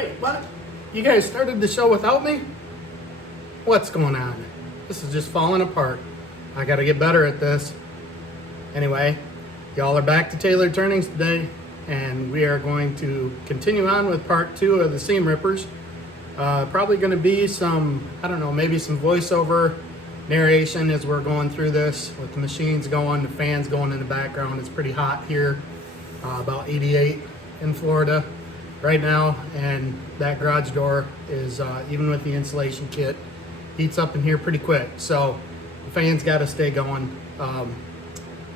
Wait, what? You guys started the show without me? What's going on? This is just falling apart. I gotta get better at this. Anyway, y'all are back to tailored turnings today, and we are going to continue on with part 2 of the seam rippers. Probably gonna be some, I don't know, maybe some voiceover narration as we're going through this with the machines going, the fans going in the background. It's pretty hot here, about 88 in Florida right now, and that garage door is, even with the insulation kit, heats up in here pretty quick. So the fans got to stay going. The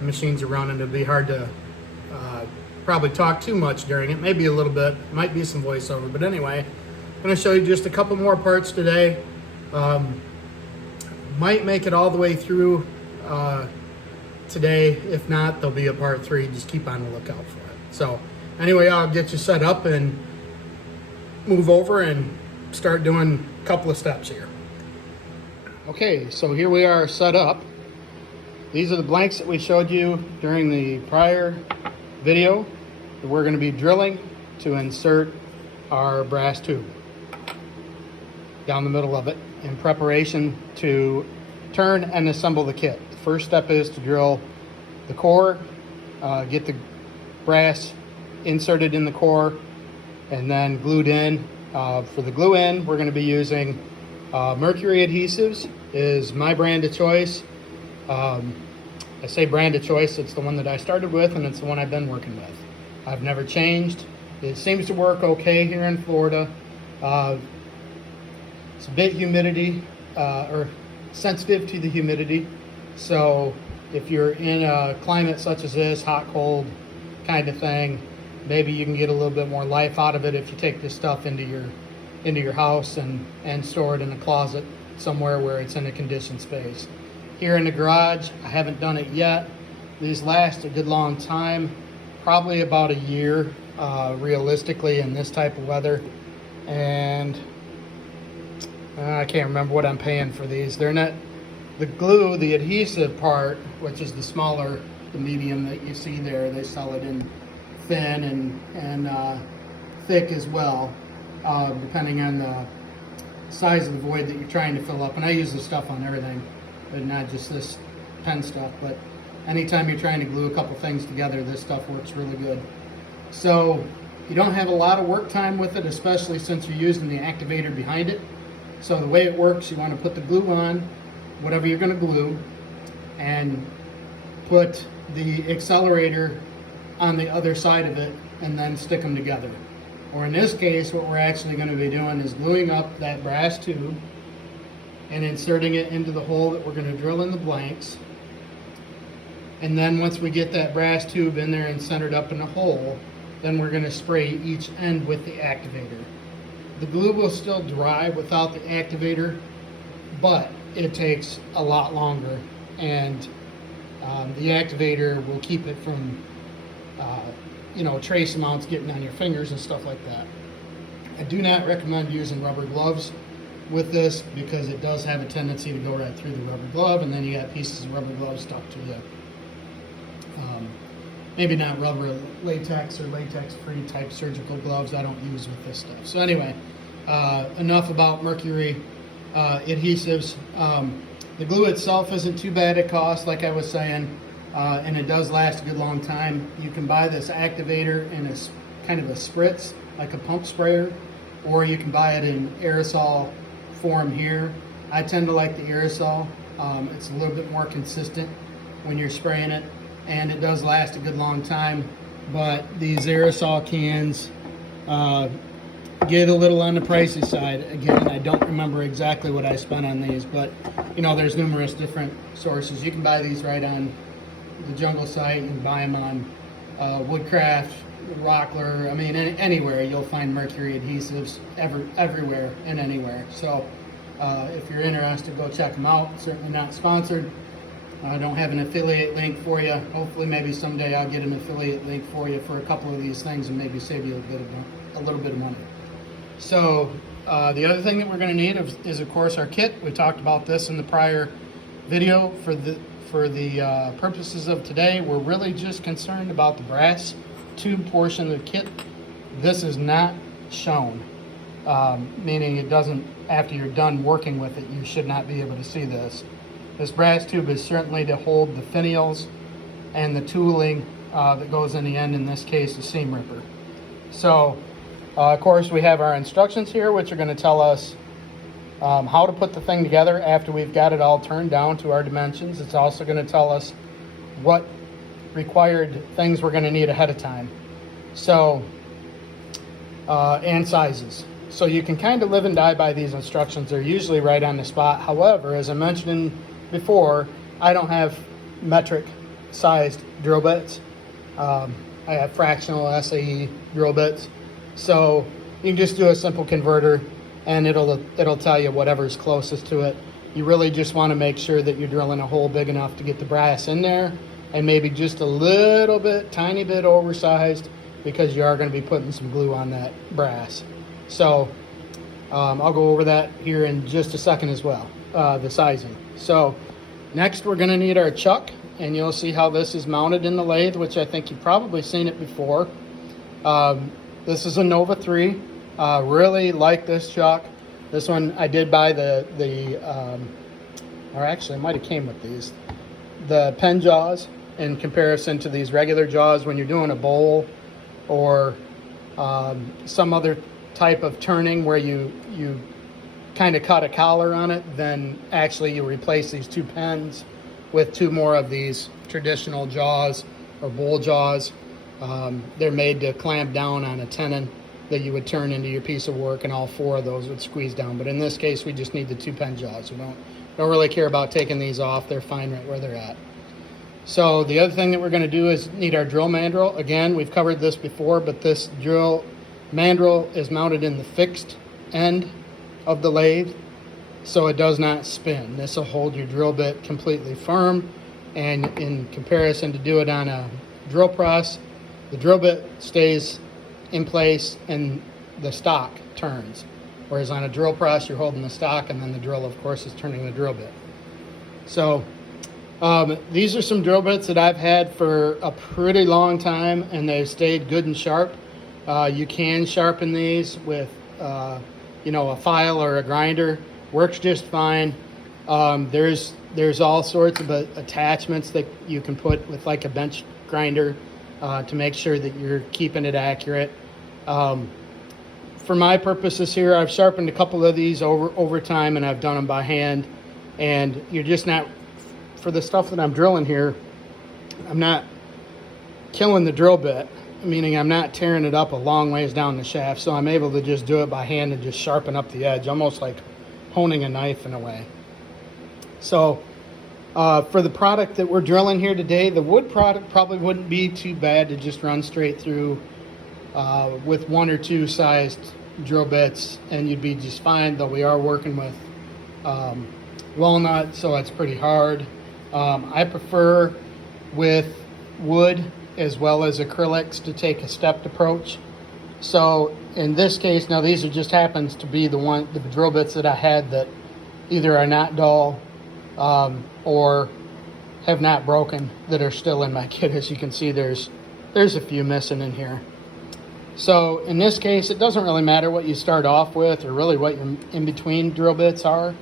machines are running. It'll be hard to probably talk too much during it. Maybe a little bit. Might be some voiceover. But anyway, I'm going to show you just a couple more parts today. Might make it all the way through today. If not, there'll be a part 3. Just keep on the lookout for it. So anyway, I'll get you set up and move over and start doing a couple of steps here. Okay, so here we are set up. These are the blanks that we showed you during the prior video that we're going to be drilling to insert our brass tube down the middle of it in preparation to turn and assemble the kit. The first step is to drill the core, get the brass inserted in the core, and then glued in. For the glue in, we're going to be using Mercury adhesives is my brand of choice. I say brand of choice, it's the one that I started with, and it's the one I've been working with. I've never changed. It seems to work okay here in Florida. It's a bit humidity, or sensitive to the humidity. So if you're in a climate such as this, hot, cold kind of thing, maybe you can get a little bit more life out of it if you take this stuff into your house and store it in a closet somewhere where it's in a conditioned space. Here in the garage, I haven't done it yet. These last a good long time, probably about a year, realistically, in this type of weather. And I can't remember what I'm paying for these. They're not, the glue, the adhesive part, which is the smaller, the medium that you see there, they sell it in thin and thick as well, depending on the size of the void that you're trying to fill up. And I use this stuff on everything, but not just this pen stuff, but anytime you're trying to glue a couple things together, this stuff works really good. So you don't have a lot of work time with it, especially since you're using the activator behind it. So the way it works, you want to put the glue on, whatever you're going to glue, and put the accelerator on the other side of it, and then stick them together. Or in this case, what we're actually going to be doing is gluing up that brass tube and inserting it into the hole that we're going to drill in the blanks. And then once we get that brass tube in there and centered up in the hole, then we're going to spray each end with the activator. The glue will still dry without the activator, but it takes a lot longer, and the activator will keep it from trace amounts getting on your fingers and stuff like that. I do not recommend using rubber gloves with this because it does have a tendency to go right through the rubber glove, and then you got pieces of rubber glove stuck to you. Maybe not rubber, latex or latex-free type surgical gloves I don't use with this stuff. So anyway, enough about Mercury adhesives. The glue itself isn't too bad at cost, like I was saying. And it does last a good long time. You can buy this activator in a kind of a spritz, like a pump sprayer, or you can buy it in aerosol form here. I tend to like the aerosol. It's a little bit more consistent when you're spraying it, and it does last a good long time. But these aerosol cans get a little on the pricey side. Again, I don't remember exactly what I spent on these, but there's numerous different sources. You can buy these right on the Jungle site, and buy them on Woodcraft, Rockler. I mean, anywhere you'll find Mercury adhesives, everywhere and anywhere. So if you're interested, go check them out. Certainly not sponsored. I don't have an affiliate link for you. Hopefully, maybe someday I'll get an affiliate link for you for a couple of these things and maybe save you a little bit of money. So the other thing that we're going to need is of course our kit. We talked about this in the prior video. For the purposes of today, we're really just concerned about the brass tube portion of the kit. This is not shown meaning it doesn't, after you're done working with it, you should not be able to see this. This brass tube is certainly to hold the finials and the tooling that goes in the end, in this case, the seam ripper. So, of course, we have our instructions here, which are going to tell us how to put the thing together after we've got it all turned down to our dimensions. It's also going to tell us what required things we're going to need ahead of time. So, and sizes. So you can kind of live and die by these instructions. They're usually right on the spot. However, as I mentioned before, I don't have metric sized drill bits. I have fractional SAE drill bits. So you can just do a simple converter and it'll tell you whatever's closest to it. You really just want to make sure that you're drilling a hole big enough to get the brass in there, and maybe just a little bit, tiny bit oversized, because you are going to be putting some glue on that brass. So I'll go over that here in just a second as well, the sizing. So next we're going to need our chuck, and you'll see how this is mounted in the lathe, which I think you've probably seen it before. This is a Nova 3. Really like this chuck. This one I did buy or actually it might have came with these, the pen jaws, in comparison to these regular jaws. When you're doing a bowl or some other type of turning where you kind of cut a collar on it, then actually you replace these two pens with two more of these traditional jaws or bowl jaws. They're made to clamp down on a tenon that you would turn into your piece of work, and all four of those would squeeze down. But in this case, we just need the two pen jaws. We don't really care about taking these off. They're fine right where they're at. So the other thing that we're going to do is need our drill mandrel. Again, we've covered this before, but this drill mandrel is mounted in the fixed end of the lathe, so it does not spin. This will hold your drill bit completely firm, and in comparison to do it on a drill press, the drill bit stays in place and the stock turns. Whereas on a drill press, you're holding the stock, and then the drill, of course, is turning the drill bit. So these are some drill bits that I've had for a pretty long time, and they've stayed good and sharp. You can sharpen these with a file or a grinder. Works just fine. There's all sorts of attachments that you can put with like a bench grinder to make sure that you're keeping it accurate. For my purposes here, I've sharpened a couple of these over time, and I've done them by hand. And you're just not, for the stuff that I'm drilling here, I'm not killing the drill bit, meaning I'm not tearing it up a long ways down the shaft, so I'm able to just do it by hand and just sharpen up the edge, almost like honing a knife in a way. So for the product that we're drilling here today, the wood product probably wouldn't be too bad to just run straight through with one or two sized drill bits, and you'd be just fine, though we are working with walnut, so it's pretty hard. I prefer with wood as well as acrylics to take a stepped approach. So in this case, now these are just happens to be the drill bits that I had that either are not dull or have not broken, that are still in my kit. As you can see, there's a few missing in here. So in this case, it doesn't really matter what you start off with, or really what your in-between drill bits are.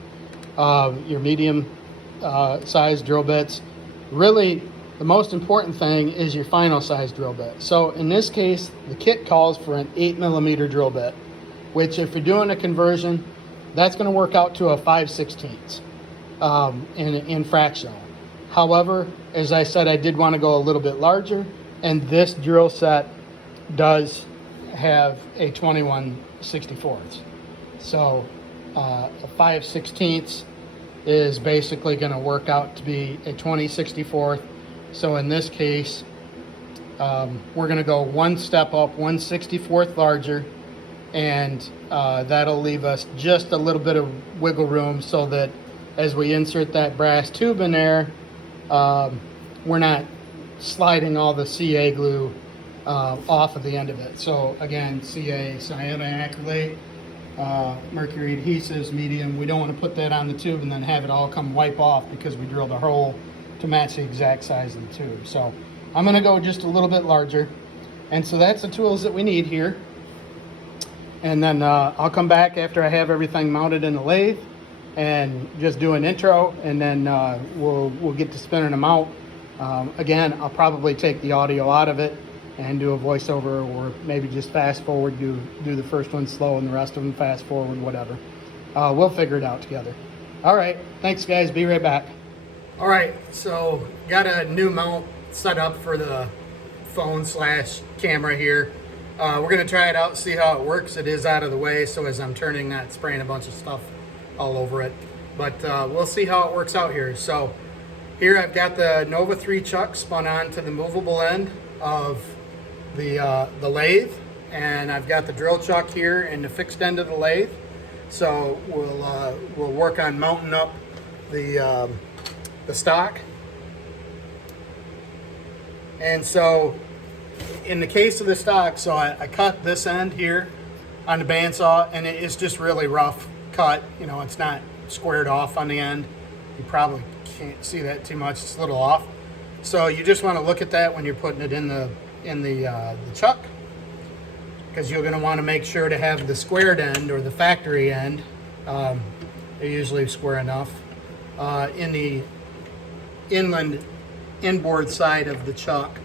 Your medium size drill bits. Really, the most important thing is your final size drill bit. So in this case, the kit calls for an 8mm drill bit, which if you're doing a conversion, that's going to work out to a 5/16 in fractional. However, as I said, I did want to go a little bit larger, and this drill set does have a 21/64. So a 5/16 is basically going to work out to be a 20/64. So in this case, we're going to go one step up, 1/64 larger, and that'll leave us just a little bit of wiggle room, so that as we insert that brass tube in there, we're not sliding all the CA glue off of the end of it. So again, CA, cyanoacrylate, mercury adhesives, medium. We don't want to put that on the tube and then have it all come wipe off because we drilled a hole to match the exact size of the tube. So I'm going to go just a little bit larger. And so that's the tools that we need here. And then I'll come back after I have everything mounted in the lathe and just do an intro, and then we'll get to spinning them out. Again, I'll probably take the audio out of it and do a voiceover, or maybe just fast forward, do the first one slow and the rest of them fast forward, whatever. We'll figure it out together. All right, thanks guys, be right back. All right, so got a new mount set up for the phone / camera here. We're gonna try it out, see how it works. It is out of the way, so as I'm turning, not spraying a bunch of stuff all over it. But we'll see how it works out here. So here I've got the Nova 3 chuck spun on to the movable end of the lathe, and I've got the drill chuck here in the fixed end of the lathe. So we'll work on mounting up the stock. And so in the case of the stock, so I cut this end here on the bandsaw, and it's just really rough cut. You know, it's not squared off on the end. You probably can't see that too much. It's a little off. So you just want to look at that when you're putting it in the chuck, because you're going to want to make sure to have the squared end, or the factory end, they're usually square enough, in the inboard side of the chuck.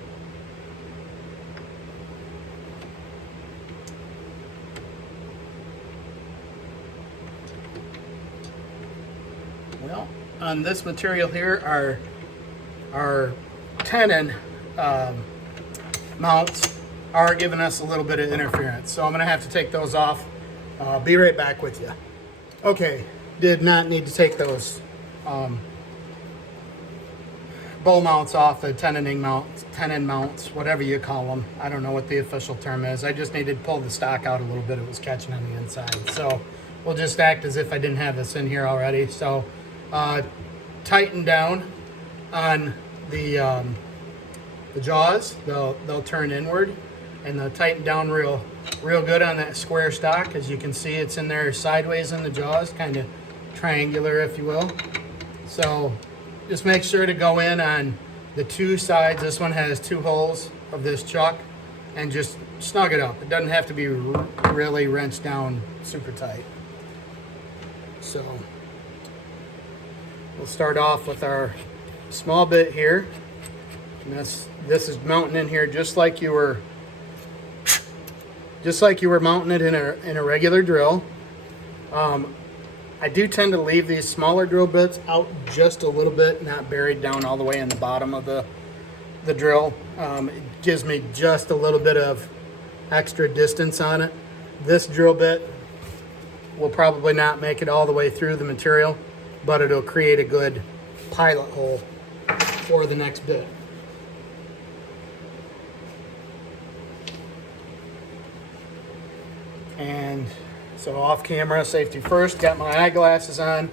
Well, on this material here, our tenon mounts are giving us a little bit of interference, so I'm gonna have to take those off. Be right back with you. Okay, did not need to take those bowl mounts off, the tenon mounts, whatever you call them. I don't know what the official term is. I just needed to pull the stock out a little bit. It was catching on the inside, so we'll just act as if I didn't have this in here already. So tighten down on the jaws. They'll turn inward, and they'll tighten down real good on that square stock. As you can see, it's in there sideways in the jaws, kind of triangular, if you will. So just make sure to go in on the two sides. This one has 2 holes of this chuck, and just snug it up. It doesn't have to be really wrenched down super tight. So we'll start off with our small bit here. And this is mounting in here just like you were mounting it in a regular drill. I do tend to leave these smaller drill bits out just a little bit, not buried down all the way in the bottom of the drill. It gives me just a little bit of extra distance on it. This drill bit will probably not make it all the way through the material, but it'll create a good pilot hole for the next bit. And so off camera, safety first, got my eyeglasses on.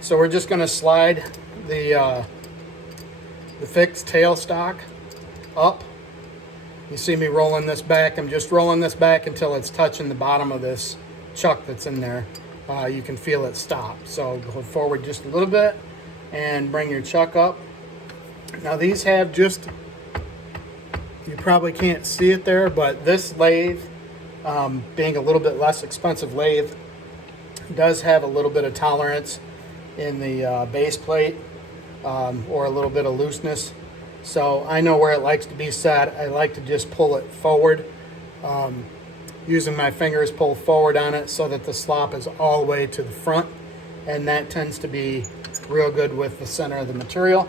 So we're just gonna slide the fixed tailstock up. You see me rolling this back. I'm just rolling this back until it's touching the bottom of this chuck that's in there. You can feel it stop. So go forward just a little bit and bring your chuck up. Now these have just, you probably can't see it there, but this lathe, being a little bit less expensive lathe, does have a little bit of tolerance in the base plate, or a little bit of looseness. So I know where it likes to be set. I like to just pull it forward, using my fingers, pull forward on it so that the slop is all the way to the front, and that tends to be real good with the center of the material.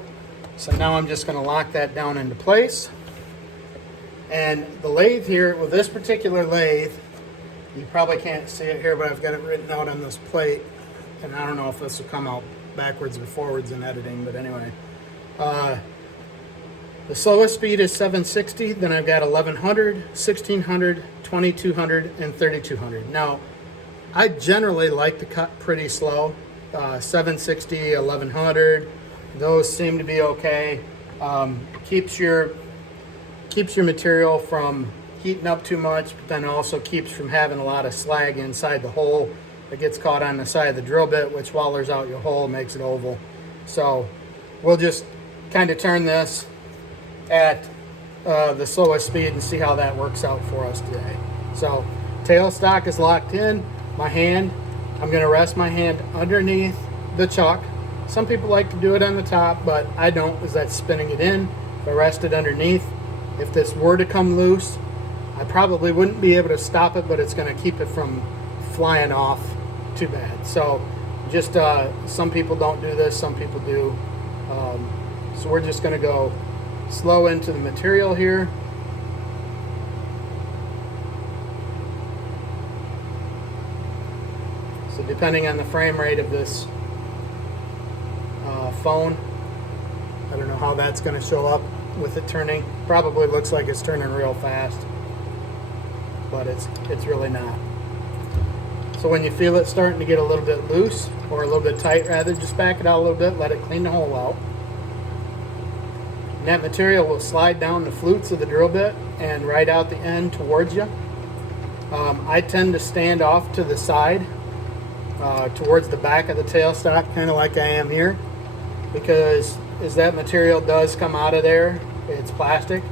So now I'm just going to lock that down into place. And the lathe here, with this particular lathe, you probably can't see it here, but I've got it written out on this plate, and I don't know if this will come out backwards or forwards in editing, but anyway. The slowest speed is 760, then I've got 1100, 1600, 2200, and 3200. Now, I generally like to cut pretty slow. 760, 1100, those seem to be okay. Keeps your material from heating up too much, but then also keeps from having a lot of slag inside the hole that gets caught on the side of the drill bit, which wallers out your hole, makes it oval. So we'll just kind of turn this at the slowest speed and see how that works out for us today. So tailstock is locked in, I'm going to rest my hand underneath the chuck. Some people like to do it on the top, but I don't, because that's spinning it in. If I rest it underneath, if this were to come loose, I probably wouldn't be able to stop it, but it's going to keep it from flying off too bad. So just some people don't do this, some people do. So we're just going to go slow into the material here. So depending on the frame rate of this phone, I don't know how that's going to show up with it turning. Probably looks like it's turning real fast, but it's really not. So when you feel it starting to get a little bit loose, or a little bit tight rather, just back it out a little bit, let it clean the hole out. And that material will slide down the flutes of the drill bit and right out the end towards you. I tend to stand off to the side towards the back of the tailstock, kind of like I am here, because as that material does come out of there, it's plastic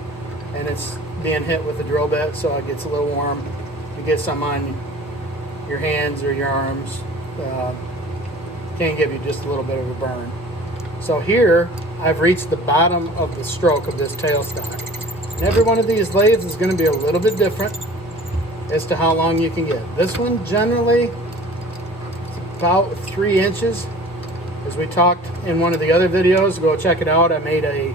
and it's being hit with the drill bit, so it gets a little warm. You get some on your hands or your arms, can give you just a little bit of a burn. So here I've reached the bottom of the stroke of this tailstock, and every one of these lathes is going to be a little bit different as to how long you can get. This one generally is about 3 inches. As we talked in one of the other videos, go check it out. I made a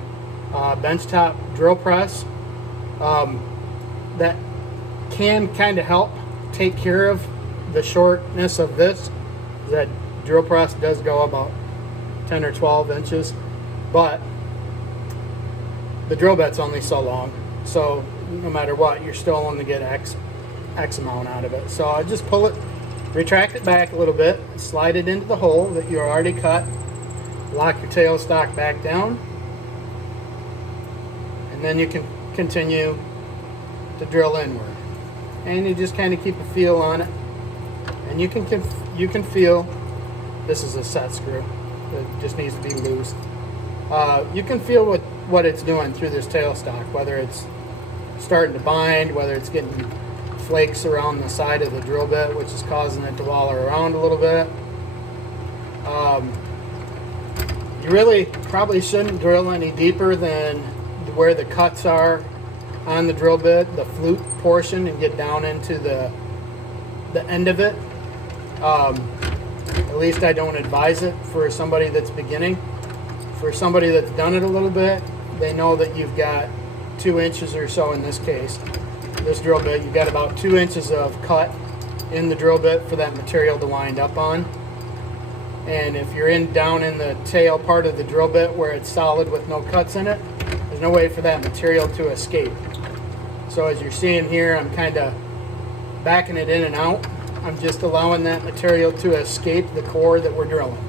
benchtop drill press that can kind of help take care of the shortness of this. That drill press does go about 10 or 12 inches, but the drill bit's only so long, so no matter what, you're still going to get X amount out of it. So I just pull it, retract it back a little bit, slide it into the hole that you already cut, lock your tailstock back down, and then you can continue to drill inward. And you just kind of keep a feel on it, and you can feel, this is a set screw, it just needs to be loose. You can feel what it's doing through this tailstock, whether it's starting to bind, whether it's getting flakes around the side of the drill bit, which is causing it to waller around a little bit. You really probably shouldn't drill any deeper than where the cuts are on the drill bit, the flute portion, and get down into the end of it. At least I don't advise it for somebody that's beginning. For somebody that's done it a little bit, they know that you've got 2 inches or so in this case. This drill bit, you've got about 2 inches of cut in the drill bit for that material to wind up on. And if you're down in the tail part of the drill bit where it's solid with no cuts in it, there's no way for that material to escape. So as you're seeing here, I'm kind of backing it in and out. I'm just allowing that material to escape the core that we're drilling.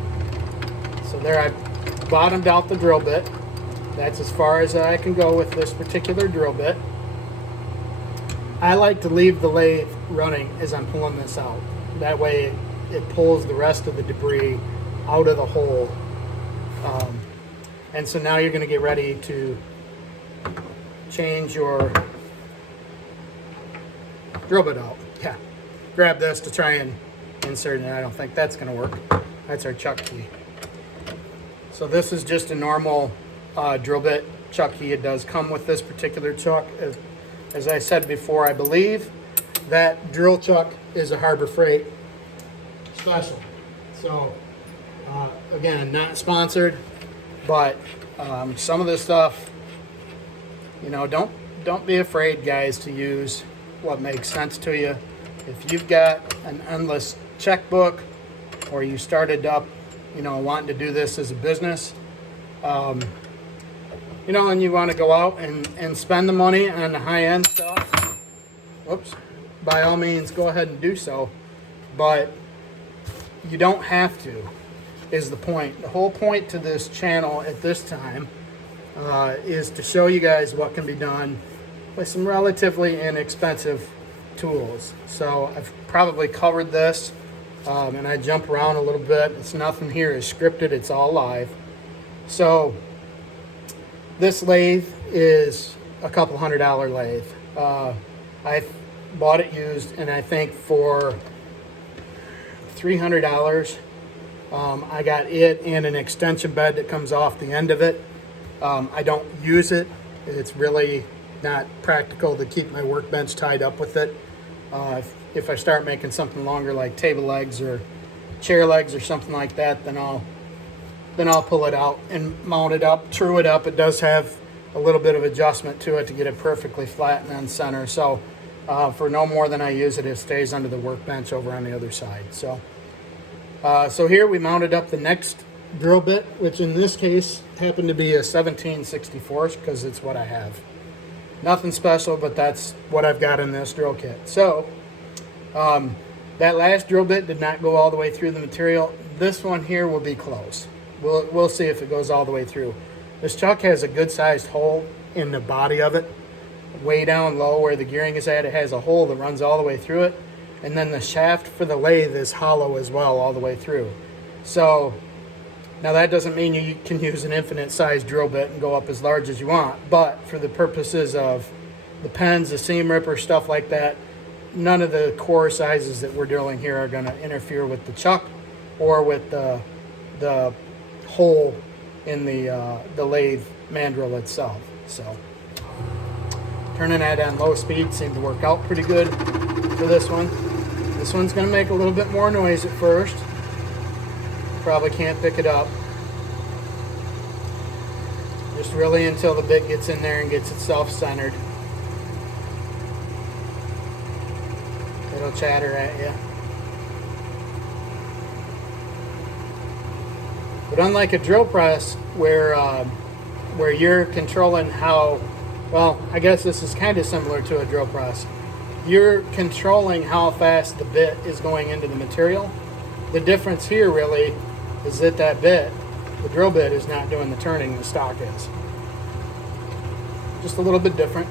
So there, I've bottomed out the drill bit. That's as far as I can go with this particular drill bit. I like to leave the lathe running as I'm pulling this out. That way it pulls the rest of the debris out of the hole. And so now you're going to get ready to change your drill bit out. Yeah, grab this to try and insert it. I don't think that's going to work. That's our chuck key. So this is just a normal drill bit chuck key. It does come with this particular chuck. As I said before, I believe that drill chuck is a Harbor Freight special. So again, not sponsored, but some of this stuff, you know, don't be afraid, guys, to use what makes sense to you. If you've got an endless checkbook, or you started up, you know, wanting to do this as a business, you know, and you want to go out and spend the money on the high-end stuff, whoops, by all means, go ahead and do so. But you don't have to, is the point. The whole point to this channel at this time is to show you guys what can be done with some relatively inexpensive tools. So I've probably covered this, and I jump around a little bit. It's nothing here is scripted, it's all live. So this lathe is a couple $100 lathe. bought it used, and I think for $300, I got it and an extension bed that comes off the end of it. I don't use it. It's really not practical to keep my workbench tied up with it. If I start making something longer like table legs or chair legs or something like that, then I'll pull it out and mount it up, true it up. It does have a little bit of adjustment to it to get it perfectly flat and on center. So for no more than I use it, it stays under the workbench over on the other side. So here we mounted up the next drill bit, which in this case happened to be a 17/64 because it's what I have. Nothing special, but that's what I've got in this drill kit. So that last drill bit did not go all the way through the material. This one here will be close. We'll see if it goes all the way through. This chuck has a good sized hole in the body of it. Way down low where the gearing is at, it has a hole that runs all the way through it. And then the shaft for the lathe is hollow as well all the way through. So now that doesn't mean you can use an infinite size drill bit and go up as large as you want, but for the purposes of the pens, the seam ripper, stuff like that, none of the core sizes that we're drilling here are going to interfere with the chuck or with the hole in the lathe mandrel itself. So turning that on low speed seemed to work out pretty good for this one. This one's going to make a little bit more noise at first. Probably can't pick it up. Just really until the bit gets in there and gets itself centered. It'll chatter at you. But unlike a drill press where you're controlling how, well, I guess this is kind of similar to a drill press. You're controlling how fast the bit is going into the material. The difference here really is that bit, the drill bit, is not doing the turning, the stock is. Just a little bit different.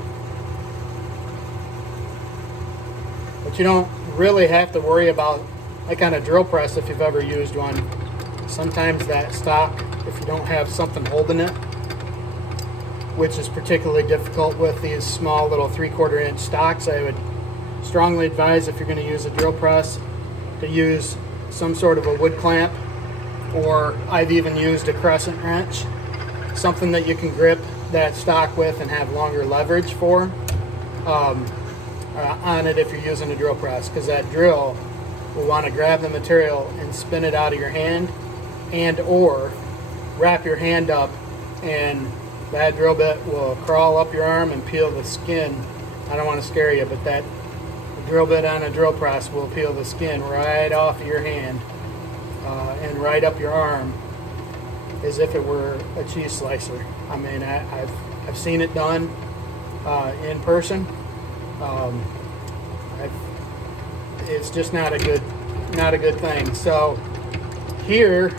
But you don't really have to worry about, like on a drill press if you've ever used one, sometimes that stock, if you don't have something holding it, which is particularly difficult with these small little 3/4 inch stocks, I would strongly advise, if you're going to use a drill press, to use some sort of a wood clamp, or I've even used a crescent wrench, something that you can grip that stock with and have longer leverage for on it if you're using a drill press, because that drill will want to grab the material and spin it out of your hand, and or wrap your hand up, and that drill bit will crawl up your arm and peel the skin. I don't want to scare you, but that drill bit on a drill press will peel the skin right off of your hand and right up your arm as if it were a cheese slicer. I mean, I've seen it done in person. It's just not a good thing. So here,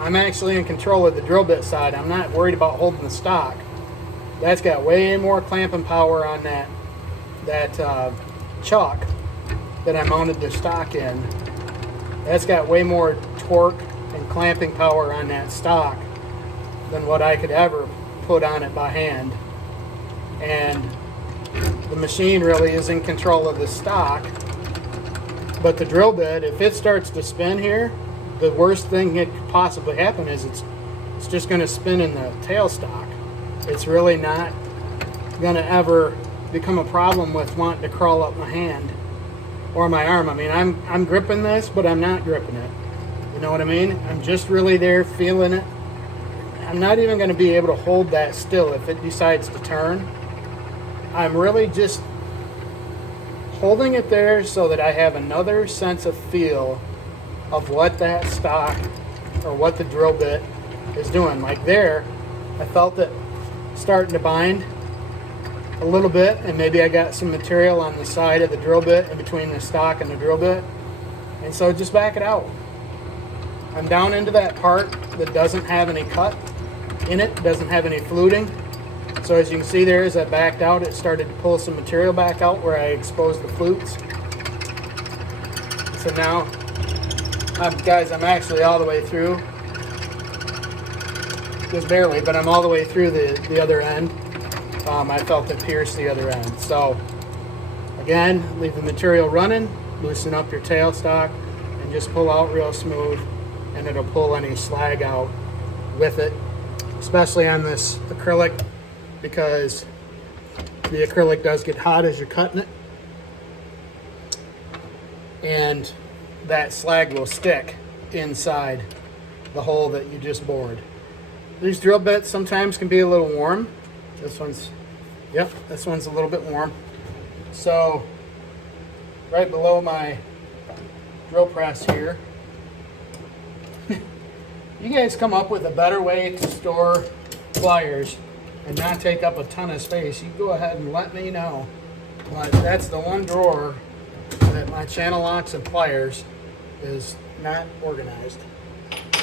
I'm actually in control of the drill bit side. I'm not worried about holding the stock. That's got way more clamping power on that chuck that I mounted the stock in. That's got way more torque and clamping power on that stock than what I could ever put on it by hand. And the machine really is in control of the stock. But the drill bit, if it starts to spin here, the worst thing that could possibly happen is it's just going to spin in the tailstock. It's really not going to ever become a problem with wanting to crawl up my hand or my arm. I mean, I'm gripping this, but I'm not gripping it. You know what I mean? I'm just really there feeling it. I'm not even going to be able to hold that still if it decides to turn. I'm really just holding it there so that I have another sense of feel of what that stock or what the drill bit is doing. Like there, I felt it starting to bind a little bit, and maybe I got some material on the side of the drill bit in between the stock and the drill bit, and so just back it out. I'm down into that part that doesn't have any cut in it, doesn't have any fluting. So as you can see there, as I backed out, it started to pull some material back out where I exposed the flutes. So now, guys, I'm actually all the way through. Just barely, but I'm all the way through the other end. I felt it pierce the other end. So Again, leave the material running, loosen up your tailstock, and just pull out real smooth, and it'll pull any slag out with it, especially on this acrylic, because the acrylic does get hot as you're cutting it, and that slag will stick inside the hole that you just bored. These drill bits sometimes can be a little warm. This one's a little bit warm. So right below my drill press here, you guys come up with a better way to store pliers and not take up a ton of space, you go ahead and let me know. But that's the one drawer that my channel locks and pliers is not organized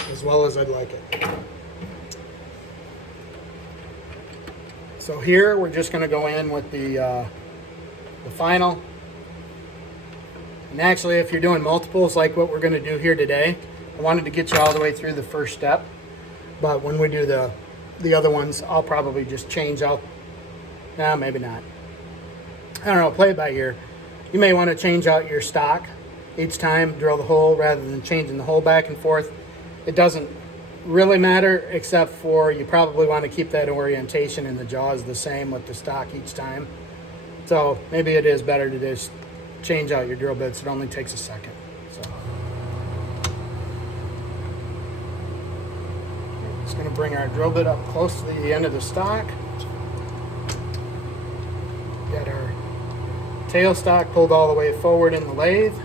as well as I'd like it. So here we're just going to go in with the final. And actually, if you're doing multiples like what we're going to do here today, I wanted to get you all the way through the first step. But when we do the other ones, I'll probably just change out. No, maybe not. I don't know, play it by ear. You may want to change out your stock each time, drill the hole rather than changing the hole back and forth. It doesn't really matter, except for you probably want to keep that orientation in the jaws the same with the stock each time. So maybe it is better to just change out your drill bits. It only takes a second. So just going to bring our drill bit up close to the end of the stock. Got our tailstock pulled all the way forward in the lathe.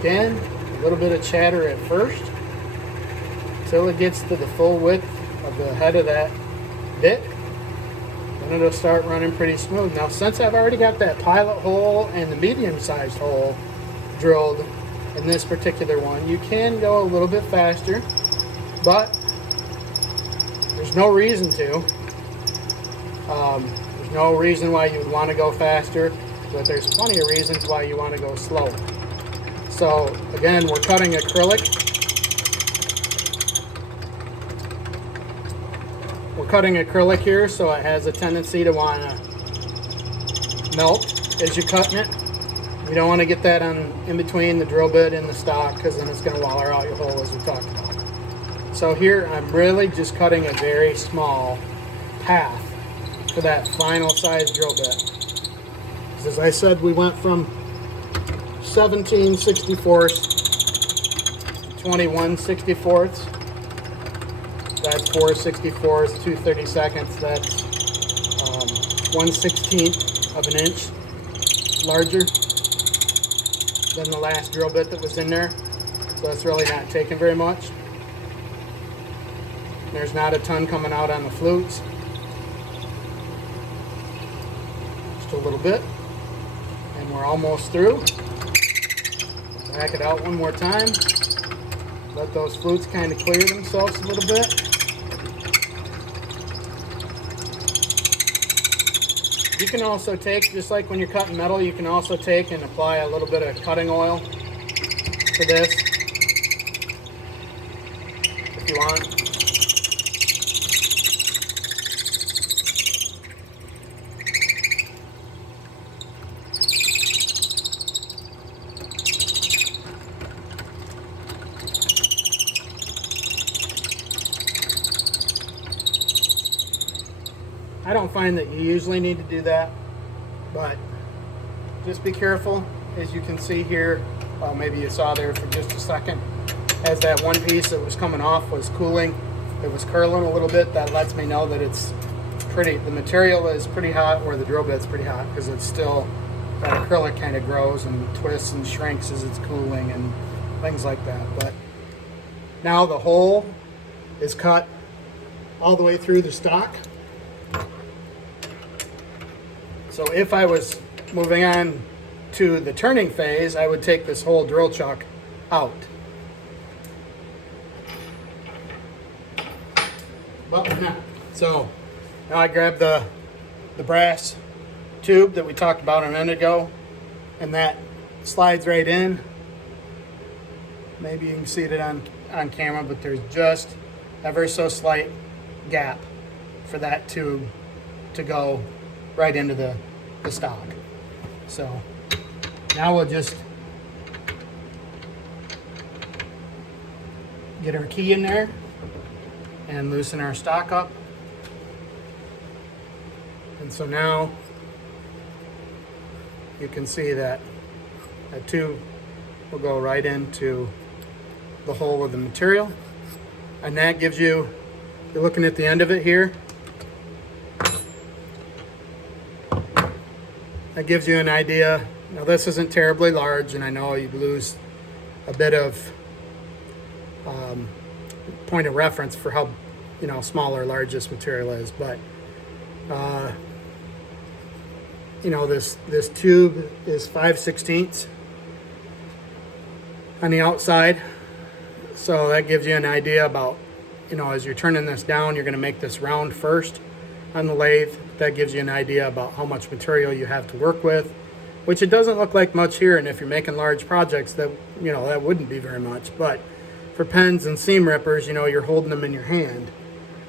Again, a little bit of chatter at first until it gets to the full width of the head of that bit. Then it'll start running pretty smooth. Now, since I've already got that pilot hole and the medium-sized hole drilled in this particular one, you can go a little bit faster, but there's no reason to. There's no reason why you would want to go faster, but there's plenty of reasons why you want to go slower. So again, we're cutting acrylic. We're cutting acrylic here, so it has a tendency to want to melt as you're cutting it. You don't want to get that on in between the drill bit and the stock, because then it's going to waller out your hole, as we talked about. So here I'm really just cutting a very small path for that final size drill bit. As I said, we went from 17/64 to 21/64. That's 4/64, 2/32. That's 1/16 of an inch larger than the last drill bit that was in there. So it's really not taking very much. There's not a ton coming out on the flutes. Just a little bit. And we're almost through. Back it out one more time. Let those flutes kind of clear themselves a little bit. You can also take, just like when you're cutting metal, you can also take and apply a little bit of cutting oil to this if you want. I don't find that you usually need to do that, but just be careful. As you can see here, well, maybe you saw there for just a second, as that one piece that was coming off was cooling, it was curling a little bit. That lets me know that it's pretty, the material is pretty hot, or the drill bit's pretty hot, because it's still, that acrylic kind of grows and twists and shrinks as it's cooling and things like that. But now the hole is cut all the way through the stock. So if I was moving on to the turning phase, I would take this whole drill chuck out. But we're not. So now I grab the brass tube that we talked about a minute ago, and that slides right in. Maybe you can see it on camera, but there's just ever so slight gap for that tube to go right into the the stock. So now we'll just get our key in there and loosen our stock up. And so now you can see that a tube will go right into the hole of the material. And that gives you, you're looking at the end of it here, that gives you an idea. Now this isn't terribly large, and I know you lose a bit of point of reference for how small or large this material is, but this tube is 5/16 on the outside, so that gives you an idea about, as you're turning this down, you're going to make this round first on the lathe. That gives you an idea about how much material you have to work with, which it doesn't look like much here, and if you're making large projects, that that wouldn't be very much. But for pens and seam rippers, you're holding them in your hand,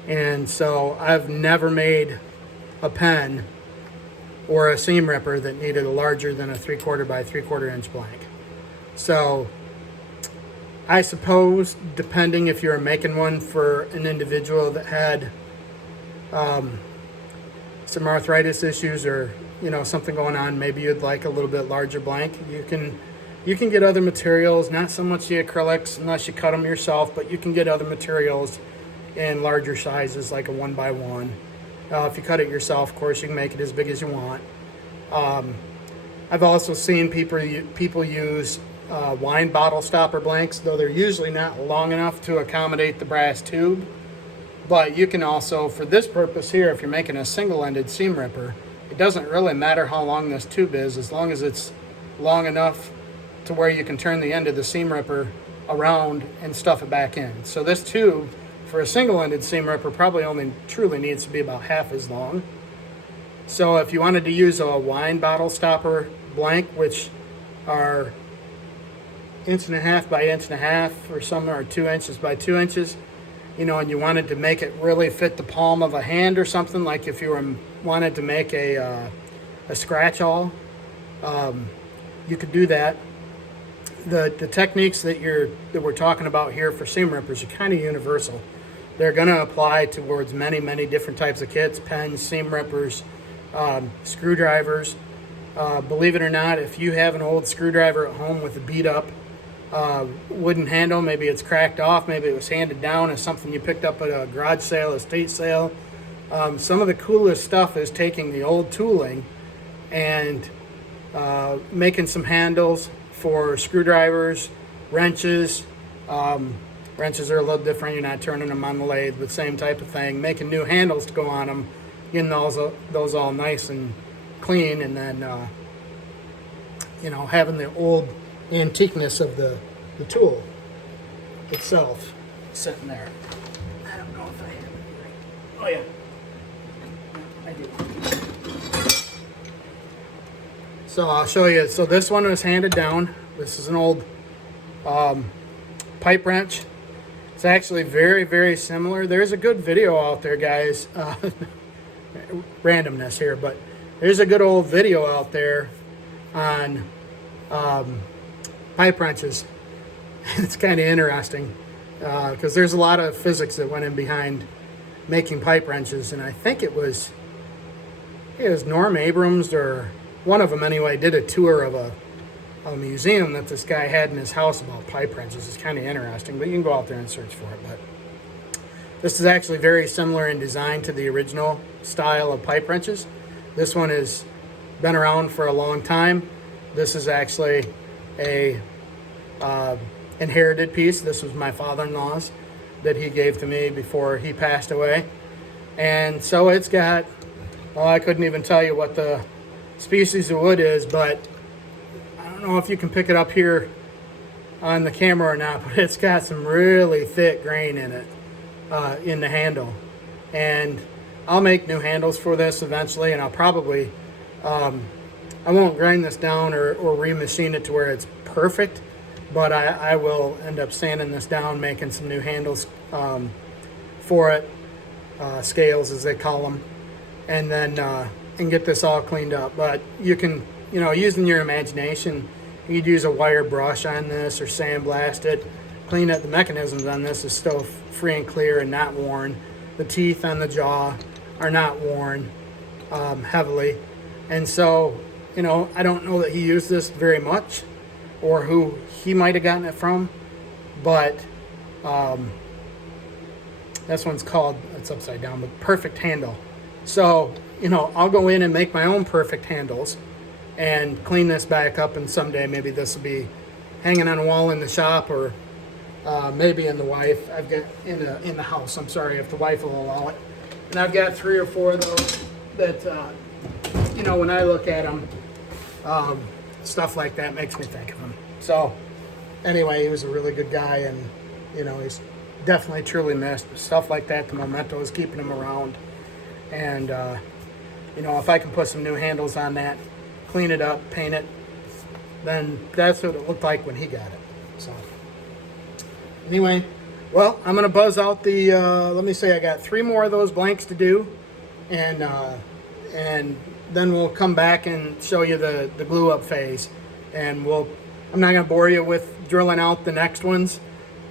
and so I've never made a pen or a seam ripper that needed a larger than a 3/4 by 3/4 inch blank. So I suppose, depending if you're making one for an individual that had some arthritis issues or something going on, maybe you'd like a little bit larger blank. You can get other materials, not so much the acrylics unless you cut them yourself, but you can get other materials in larger sizes, like a 1x1. If you cut it yourself, of course, you can make it as big as you want. I've also seen people use wine bottle stopper blanks, though they're usually not long enough to accommodate the brass tube. But you can also, for this purpose here, if you're making a single-ended seam ripper, it doesn't really matter how long this tube is, as long as it's long enough to where you can turn the end of the seam ripper around and stuff it back in. So this tube, for a single-ended seam ripper, probably only truly needs to be about half as long. So if you wanted to use a wine bottle stopper blank, which are 1.5 by 1.5 or some are 2 inches by 2 inches, and you wanted to make it really fit the palm of a hand or something, like if you wanted to make a scratch awl, you could do that. The techniques that we're talking about here for seam rippers are kind of universal. They're going to apply towards many different types of kits: pens, seam rippers, screwdrivers. Believe it or not, if you have an old screwdriver at home with a beat up wooden handle, maybe it's cracked off, maybe it was handed down as something you picked up at a garage sale, estate sale. Some of the coolest stuff is taking the old tooling and making some handles for screwdrivers, wrenches. Wrenches are a little different, you're not turning them on the lathe, but same type of thing. Making new handles to go on them, getting those all nice and clean, and then having the old antiqueness of the tool itself sitting there. I don't know if I have it right. Oh yeah, I do. So I'll show you. So this one was handed down. This is an old pipe wrench. It's actually very similar. There's a good video out there, guys. Randomness here, but there's a good old video out there on pipe wrenches. It's kind of interesting because there's a lot of physics that went in behind making pipe wrenches, and I think it was Norm Abrams, or one of them anyway, did a tour of a museum that this guy had in his house about pipe wrenches. It's kind of interesting, but you can go out there and search for it. But this is actually very similar in design to the original style of pipe wrenches. This one has been around for a long time. This is actually a inherited piece. This was my father-in-law's that he gave to me before he passed away. And so it's got, well, I couldn't even tell you what the species of wood is, but I don't know if you can pick it up here on the camera or not, but it's got some really thick grain in it, in the handle. And I'll make new handles for this eventually, and I'll probably, I won't grind this down or remachine it to where it's perfect, but I will end up sanding this down, making some new handles for it, scales as they call them. And then and get this all cleaned up. But you can, you know, using your imagination, you'd use a wire brush on this or sandblast it. Clean up the mechanisms on this is still free and clear and not worn. The teeth on the jaw are not worn heavily. And so, you know, I don't know that he used this very much or who he might have gotten it from, but this one's called, it's upside down, but perfect handle. So, you know, I'll go in and make my own perfect handles and clean this back up, and someday maybe this will be hanging on a wall in the shop, or maybe in the wife. I've got in the house. I'm sorry, if the wife will allow it. And I've got 3 or 4 of those that you know, when I look at them, stuff like that makes me think of him. So anyway, he was a really good guy, and you know, he's definitely truly missed. Stuff like that, the memento is keeping him around. And you know, if I can put some new handles on that, clean it up, paint it, then that's what it looked like when he got it. So anyway, well, I'm gonna buzz out the let me say I got 3 more of those blanks to do, and then we'll come back and show you the glue up phase. And I'm not gonna bore you with drilling out the next ones,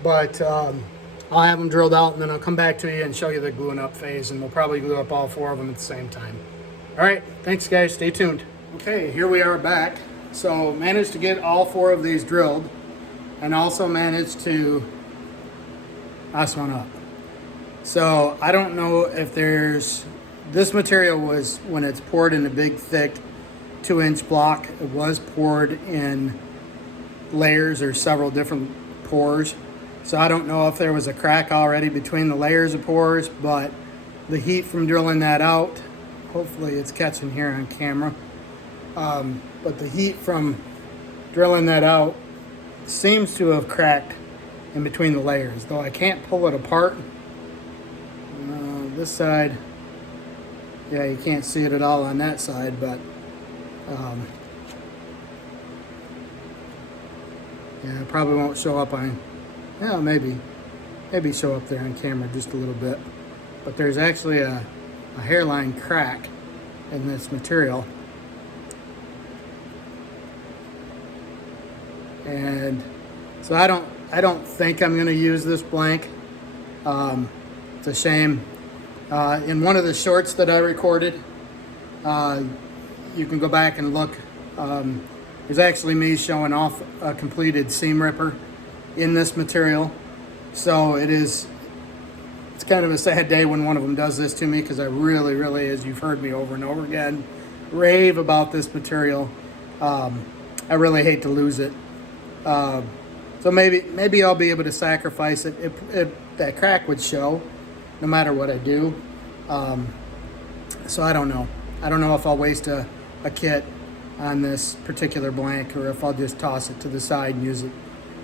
but I'll have them drilled out, and then I'll come back to you and show you the gluing up phase, and we'll probably glue up all 4 of them at the same time. All right, thanks guys, stay tuned. Okay, here we are back. So managed to get all 4 of these drilled, and also managed to us one up. So I don't know if this material was, when it's poured in a big thick 2-inch block, it was poured in layers or several different pours. So I don't know if there was a crack already between the layers of pores, but the heat from drilling that out, hopefully it's catching here on camera, but the heat from drilling that out seems to have cracked in between the layers, though I can't pull it apart. This side, yeah, you can't see it at all on that side, but yeah, it probably won't show up on, yeah, maybe show up there on camera just a little bit. But there's actually a hairline crack in this material. And so I don't think I'm going to use this blank. It's a shame. In one of the shorts that I recorded, you can go back and look. There's actually me showing off a completed seam ripper in this material. So it's kind of a sad day when one of them does this to me, because I really, really, as you've heard me over and over again, rave about this material. I really hate to lose it. So maybe I'll be able to sacrifice it. That crack would show no matter what I do. So I don't know. I don't know if I'll waste a kit on this particular blank, or if I'll just toss it to the side and use it.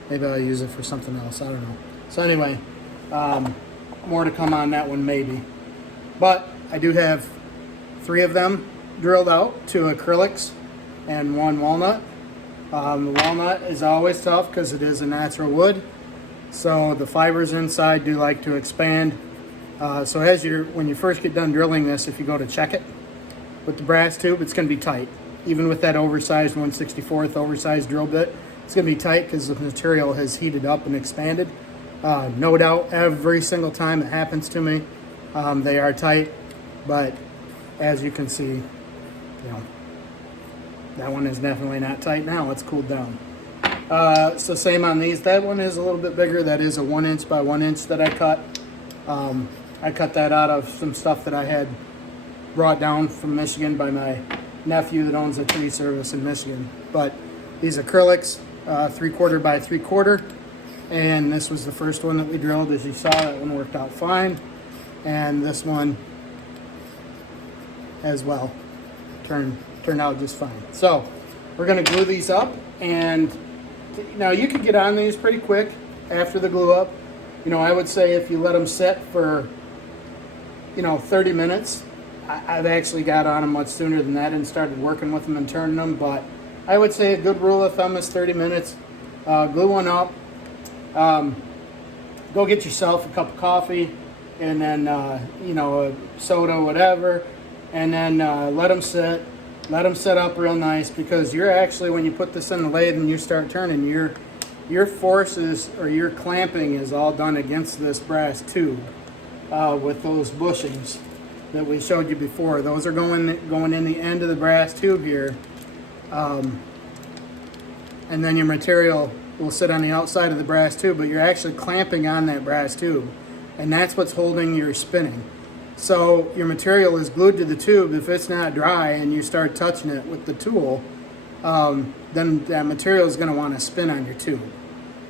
Maybe I'll use it for something else. I don't know. So anyway, more to come on that one maybe. But I do have 3 of them drilled out, 2 acrylics and 1 walnut. The walnut is always tough because it is a natural wood, so the fibers inside do like to expand. So when you first get done drilling this, if you go to check it with the brass tube, it's going to be tight. Even with that oversized 1/64 oversized drill bit, it's going to be tight because the material has heated up and expanded. No doubt, every single time it happens to me, they are tight. But as you can see, you know, that one is definitely not tight now. It's cooled down. So same on these. That one is a little bit bigger. That is a 1 inch by 1 inch that I cut. I cut that out of some stuff that I had brought down from Michigan by my nephew that owns a tree service in Michigan. But these acrylics, 3/4 by 3/4, and this was the first one that we drilled. As you saw, that one worked out fine, and this one as well turned out just fine. So we're going to glue these up, and now you can get on these pretty quick after the glue up. You know, I would say if you let them sit for, 30 minutes. I've actually got on them much sooner than that and started working with them and turning them, but I would say a good rule of thumb is 30 minutes. Glue one up. Go get yourself a cup of coffee, and then, a soda, whatever, and then let them sit. Let them set up real nice, because you're actually, when you put this in the lathe and you start turning, your forces or your clamping is all done against this brass tube with those bushings that we showed you before. Those are going in the end of the brass tube here, and then your material will sit on the outside of the brass tube, but you're actually clamping on that brass tube, and that's what's holding your spinning. So your material is glued to the tube. If it's not dry and you start touching it with the tool, then that material is going to want to spin on your tube,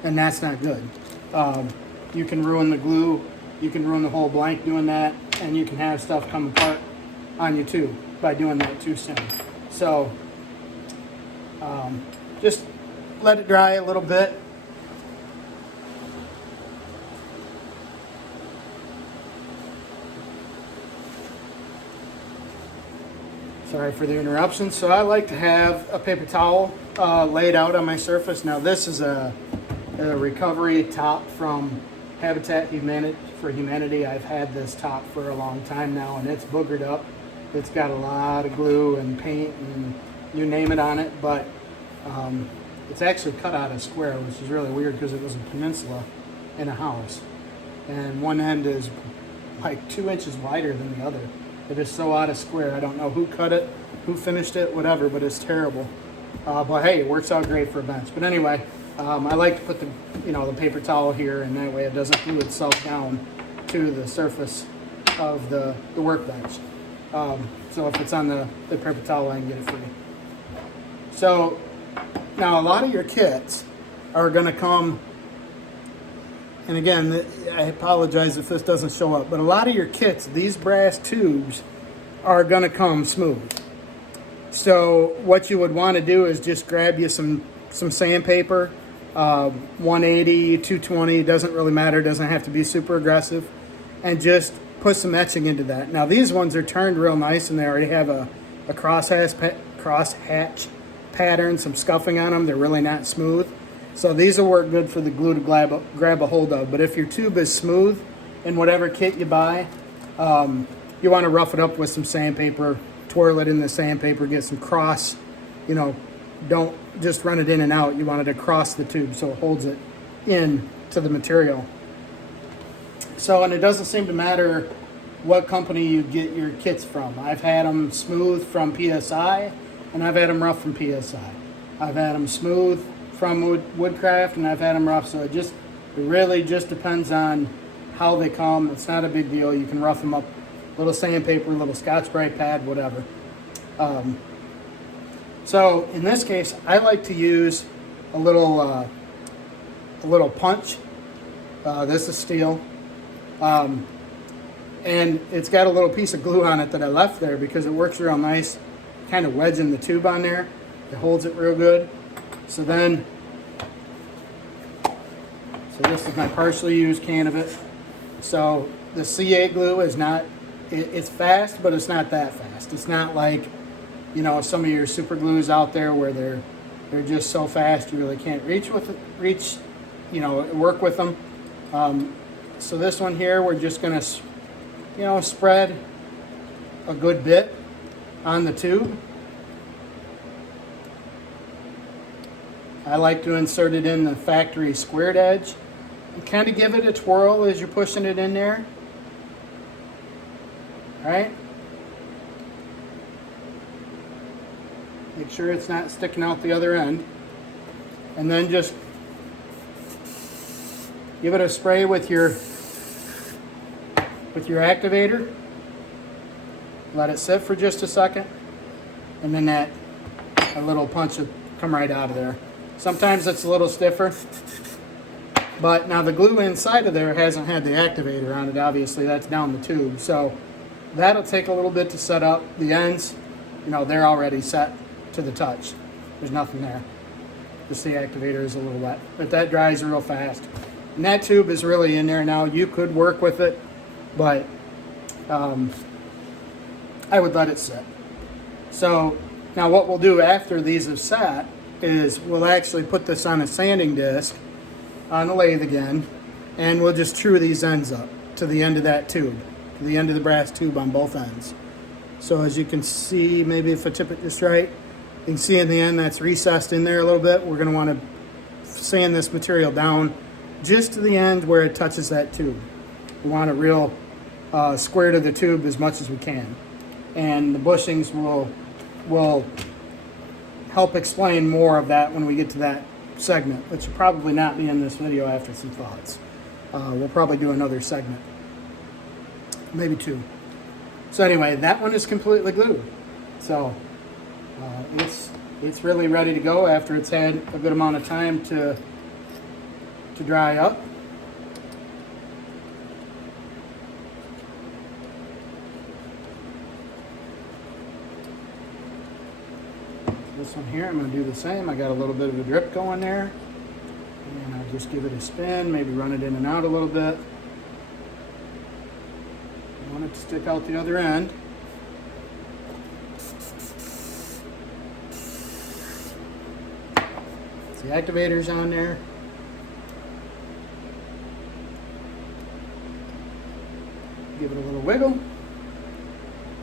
and that's not good. You can ruin the glue, you can ruin the whole blank doing that, and you can have stuff come apart on your tube by doing that too soon. So just let it dry a little bit. Sorry for the interruption. So I like to have a paper towel laid out on my surface. Now this is a recovery top from Habitat for Humanity. I've had this top for a long time now, and it's boogered up. It's got a lot of glue and paint and you name it on it, but it's actually cut out of square, which is really weird because it was a peninsula in a house, and one end is like 2 inches wider than the other. It is so out of square. I don't know who cut it, who finished it, whatever, but it's terrible. But hey, it works out great for a bench. But anyway, I like to put the paper towel here, and that way it doesn't glue itself down to the surface of the workbench. So if it's on the paper towel, I can get it free. So now a lot of your kits are going to come, and again, I apologize if this doesn't show up, but a lot of your kits, these brass tubes are going to come smooth. So what you would want to do is just grab you some sandpaper, 180, 220, doesn't really matter, doesn't have to be super aggressive, and just put some etching into that. Now these ones are turned real nice, and they already have a crosshatch pattern, some scuffing on them. They're really not smooth. So these will work good for the glue to grab a hold of. But if your tube is smooth in whatever kit you buy, you want to rough it up with some sandpaper, twirl it in the sandpaper, get some cross, don't just run it in and out. You want it across the tube so it holds it in to the material. So, and it doesn't seem to matter what company you get your kits from. I've had them smooth from PSI, and I've had them rough from PSI. I've had them smooth from Woodcraft, and I've had them rough. So it really just depends on how they come. It's not a big deal. You can rough them up, little sandpaper, little Scotch-Brite pad, whatever. So in this case, I like to use a little punch. This is steel, and it's got a little piece of glue on it that I left there because it works real nice, kind of wedging the tube on there. It holds it real good. So this is my partially used can of it. So the CA glue is not, it's fast, but it's not that fast. It's not like, some of your super glues out there where they're just so fast you really can't work with them. So this one here, we're just gonna, spread a good bit on the tube. I like to insert it in the factory squared edge and kind of give it a twirl as you're pushing it in there. All right? Make sure it's not sticking out the other end. And then just give it a spray with your activator. Let it sit for just a second. And then a little punch will come right out of there. Sometimes it's a little stiffer, but now the glue inside of there hasn't had the activator on it. Obviously, that's down the tube, so that'll take a little bit to set up. The ends, they're already set to the touch. There's nothing there. Just the activator is a little wet, but that dries real fast. And that tube is really in there now. You could work with it, but I would let it sit. So now what we'll do after these have sat is we'll actually put this on a sanding disc on the lathe again, and we'll just true these ends up to the end of that tube, to the end of the brass tube on both ends. So as you can see, maybe if I tip it just right, you can see in the end that's recessed in there a little bit. We're going to want to sand this material down just to the end where it touches that tube. We want it real square to the tube as much as we can. And the bushings will help explain more of that when we get to that segment, which will probably not be in this video after some thoughts. We'll probably do another segment, maybe two. So anyway, that one is completely glued. So it's really ready to go after it's had a good amount of time to dry up. This one here, I'm going to do the same. I got a little bit of a drip going there. And I'll just give it a spin, maybe run it in and out a little bit. I want it to stick out the other end. The activator's on there. Give it a little wiggle.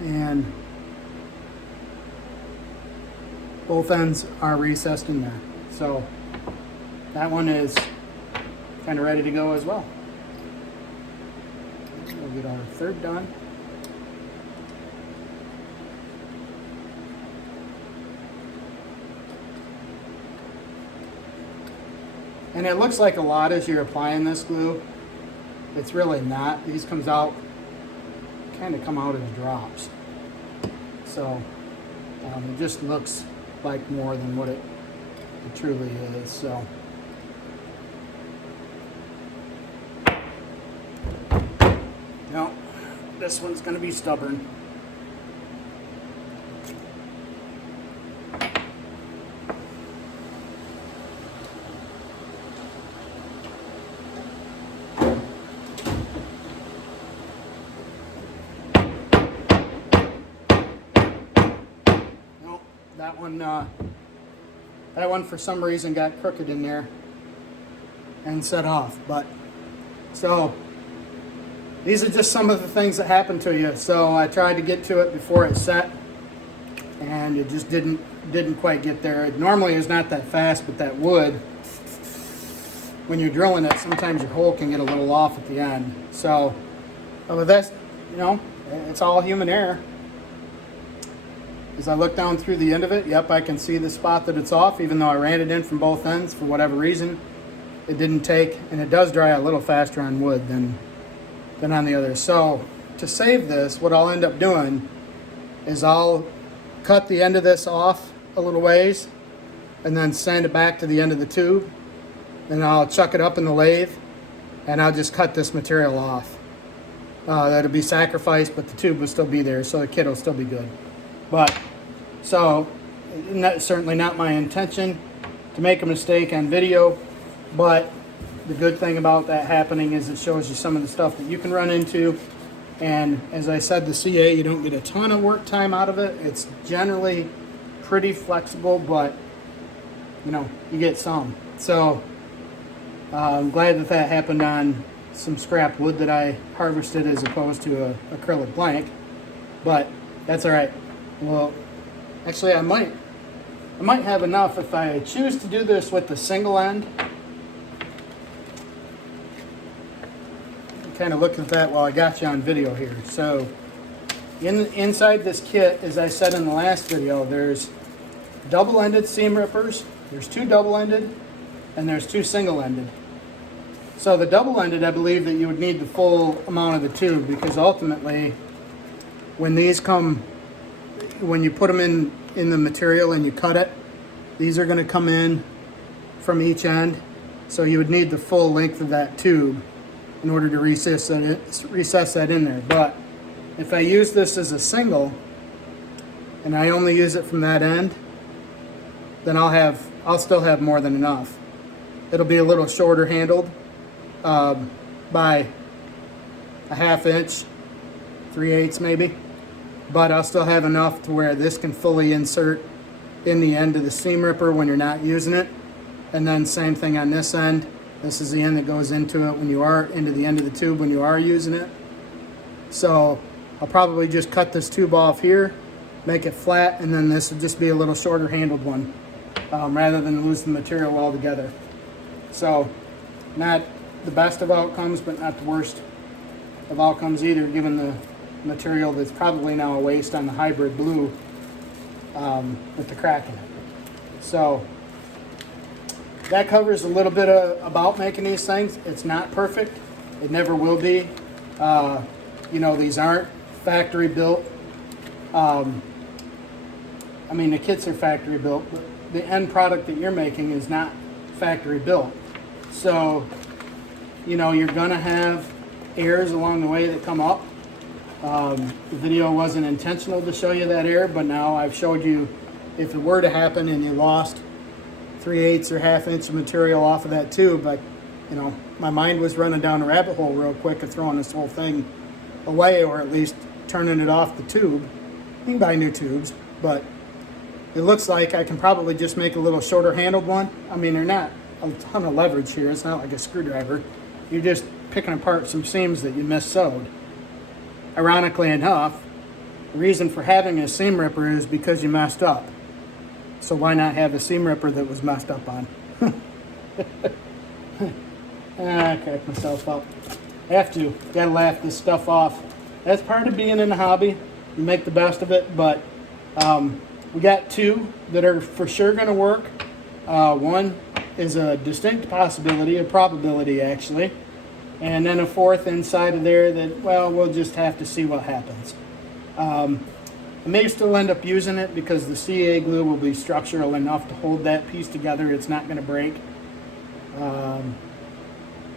And both ends are recessed in there. So that one is kind of ready to go as well. We'll get our third done. And it looks like a lot as you're applying this glue. It's really not. These kind of come out as drops. So it just looks like more than what it truly is. So no, this one's going to be stubborn. That one for some reason got crooked in there and set off. But so these are just some of the things that happen to you. So I tried to get to it before it set, and it just didn't quite get there. It normally is not that fast, but that wood, when you're drilling it, sometimes your hole can get a little off at the end. So with this, it's all human error. As I look down through the end of it, yep, I can see the spot that it's off, even though I ran it in from both ends for whatever reason. It didn't take, and it does dry a little faster on wood than on the other. So to save this, what I'll end up doing is I'll cut the end of this off a little ways and then sand it back to the end of the tube. And I'll chuck it up in the lathe and I'll just cut this material off. That'll be sacrificed, but the tube will still be there, so the kit will still be good. But so certainly not my intention to make a mistake on video, but the good thing about that happening is it shows you some of the stuff that you can run into. And as I said, the CA, you don't get a ton of work time out of it. It's generally pretty flexible, but you get some. So I'm glad that happened on some scrap wood that I harvested as opposed to a acrylic blank, but that's all right. Well, actually I might have enough if I choose to do this with the single end. Kind of look at that while I got you on video here. So inside this kit, as I said in the last video, there's double-ended seam rippers, there's 2 double-ended, and there's 2 single-ended. So the double-ended, I believe that you would need the full amount of the tube, because ultimately when you put them in the material and you cut it, these are going to come in from each end, so you would need the full length of that tube in order to recess that in there. But if I use this as a single and I only use it from that end, then I'll still have more than enough. It'll be a little shorter handled by a 1/2 inch, 3/8 maybe, but I'll still have enough to where this can fully insert in the end of the seam ripper when you're not using it. And then same thing on this end. This is the end that goes into it when you are into the end of the tube when you are using it. So I'll probably just cut this tube off here, make it flat, and then this will just be a little shorter handled one, rather than lose the material altogether. So, not the best of outcomes, but not the worst of outcomes either, given the material that's probably now a waste on the hybrid blue with the crack in it. So, that covers a little bit about making these things. It's not perfect. It never will be. You know, these aren't factory built. I mean, the kits are factory built, but the end product that you're making is not factory built. So, you know, you're gonna have errors along the way that come up. The video wasn't intentional to show you that error, but now I've showed you if it were to happen and you lost 3/8 or 1/2 inch of material off of that tube, like, you know, my mind was running down a rabbit hole real quick of throwing this whole thing away, or at least turning it off the tube. You can buy new tubes, but it looks like I can probably just make a little shorter handled one. I mean, they're not a ton of leverage here. It's not like a screwdriver. You're just picking apart some seams that you mis-sewed. Ironically enough, the reason for having a seam ripper is because you messed up. So why not have a seam ripper that was messed up on? I cracked myself up. I have to. Gotta laugh this stuff off. That's part of being in the hobby. You make the best of it, but we got two that are for sure gonna work. One is a distinct possibility, a probability actually, and then a fourth inside of there that, well, we'll just have to see what happens. I may still end up using it because the CA glue will be structural enough to hold that piece together. It's not gonna break.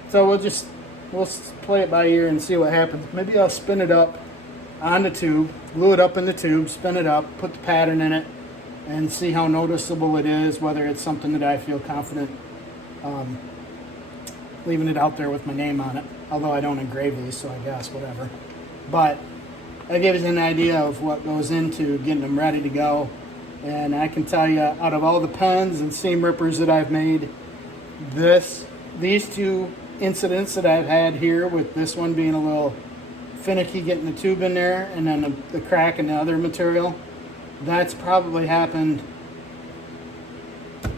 So we'll play it by ear and see what happens. Maybe I'll spin it up on the tube, glue it up in the tube, spin it up, put the pattern in it, and see how noticeable it is, whether it's something that I feel confident leaving it out there with my name on it. Although I don't engrave these, so I guess whatever. But that gives you an idea of what goes into getting them ready to go. And I can tell you, out of all the pens and seam rippers that I've made, these two incidents that I've had here, with this one being a little finicky getting the tube in there, and then the crack in the other material, that's probably happened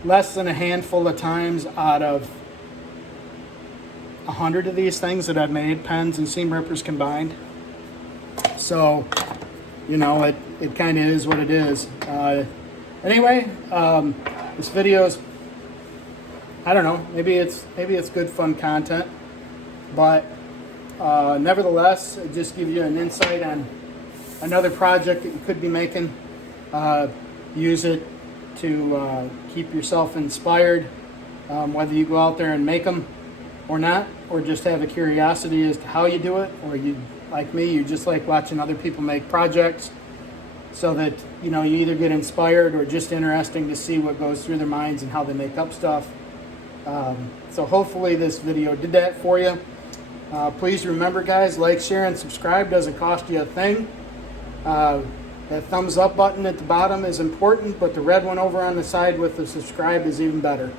less than a handful of times out of 100 of these things that I've made, pens and seam rippers combined. So, you know, it kind of is what it is. Anyway, this video's, I don't know, maybe it's good fun content, but nevertheless, it just gives you an insight on another project that you could be making. Use it to keep yourself inspired, whether you go out there and make them or not, or just have a curiosity as to how you do it, or you, like me, you just like watching other people make projects, so that, you know, you either get inspired or just interesting to see what goes through their minds and how they make up stuff. So hopefully this video did that for you. Please remember, guys, like, share, and subscribe. Doesn't cost you a thing. That thumbs up button at the bottom is important, but the red one over on the side with the subscribe is even better.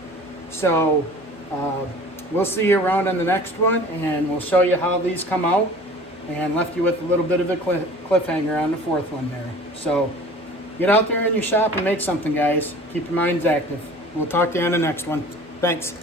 So we'll see you around on the next one, and we'll show you how these come out, and left you with a little bit of a cliffhanger on the fourth one there. So get out there in your shop and make something, guys. Keep your minds active. We'll talk to you on the next one. Thanks.